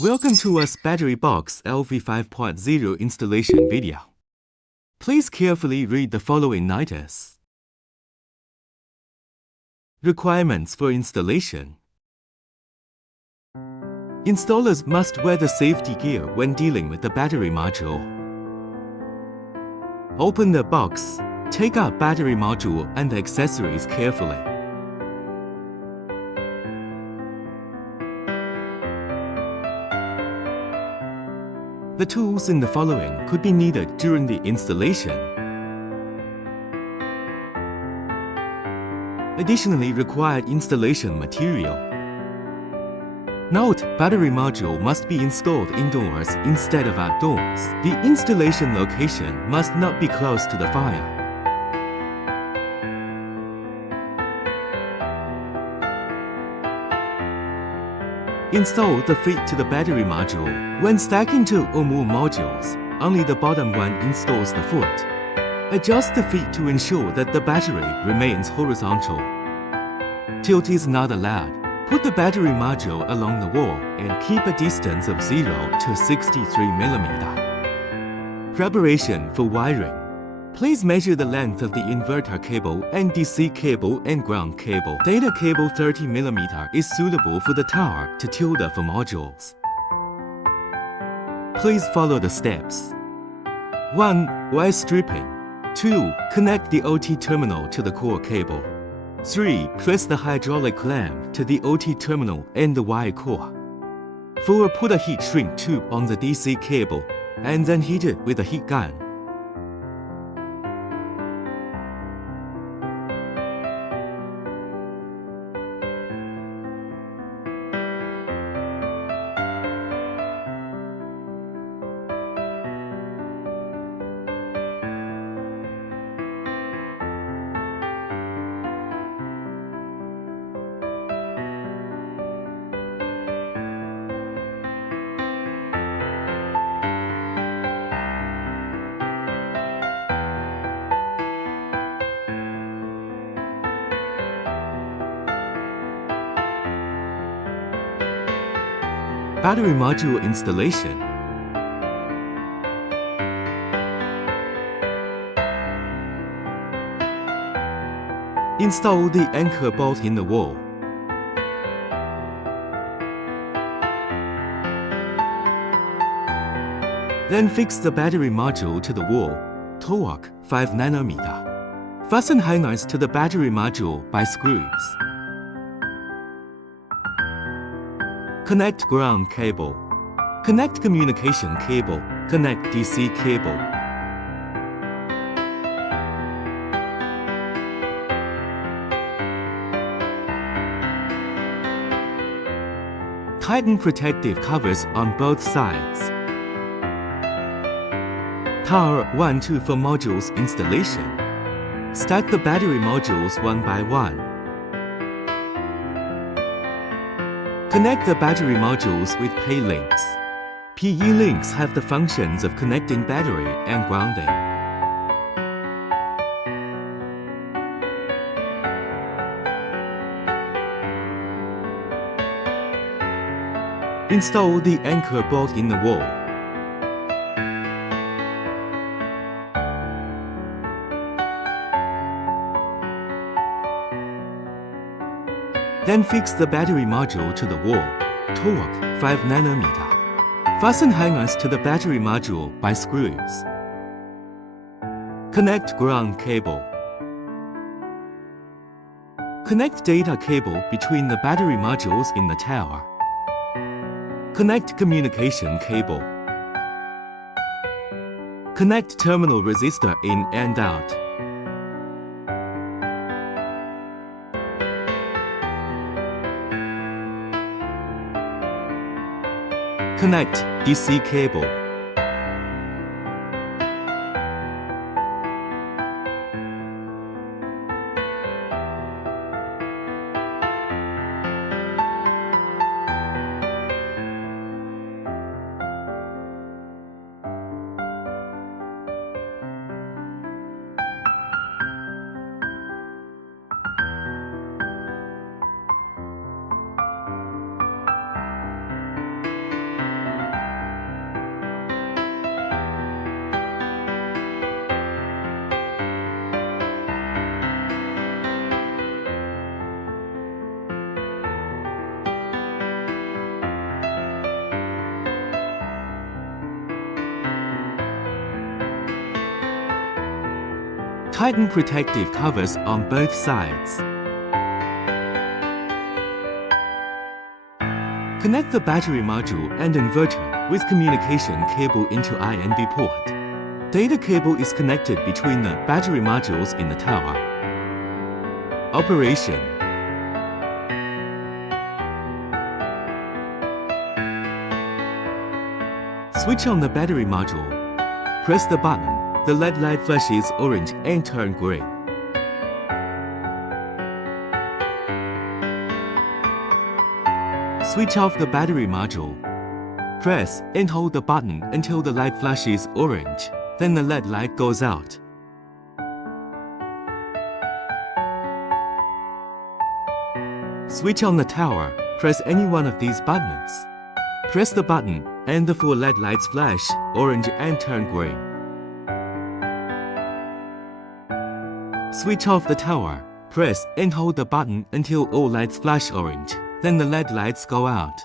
Welcome to us Battery Box LV5.0 installation video. Please carefully read the following notice. Requirements for installation. Installers must wear the safety gear when dealing with the battery module. Open the box, take out battery module and the accessories carefully. The tools in the following could be needed during the installation. Additionally, required installation material. Note: battery module must be installed indoors instead of outdoors. The installation location must not be close to the fire. Install the feet to the battery module. When stacking two or more modules, only the bottom one installs the foot. Adjust the feet to ensure that the battery remains horizontal. Tilt is not allowed. Put the battery module along the wall and keep a distance of 0 to 63 mm. Preparation for wiring. Please measure the length of the inverter cable and DC cable and ground cable. Data cable 30 mm is suitable for the tower to tilde for modules. Please follow the steps. 1. Wire stripping. 2. Connect the OT terminal to the core cable. 3. Press the hydraulic clamp to the OT terminal and the wire core. 4. Put a heat shrink tube on the DC cable and then heat it with a heat gun. Battery module installation. Install the anchor bolt in the wall. Then fix the battery module to the wall. Torque 5 nm. Fasten hangers to the battery module by screws. Connect ground cable. Connect communication cable. Connect DC cable. Tighten protective covers on both sides. Tower 1-2 for modules installation. Stack the battery modules one by one. Connect the battery modules with PE links. PE links have the functions of connecting battery and grounding. Install the anchor bolt in the wall. Then fix the battery module to the wall. Torque 5 nm. Fasten hangers to the battery module by screws. Connect ground cable. Connect data cable between the battery modules in the tower. Connect communication cable. Connect terminal resistor in and out. Connect DC cable. Tighten protective covers on both sides. Connect the battery module and inverter with communication cable into INV port. Data cable is connected between the battery modules in the tower. Operation. Switch on the battery module. Press the button. The LED light flashes orange and turn green. Switch off the battery module. Press and hold the button until the light flashes orange. Then the LED light goes out. Switch on the tower. Press any one of these buttons. Press the button and the 4 LED lights flash orange and turn green. Switch off the tower. Press and hold the button until all lights flash orange. Then the LED lights go out.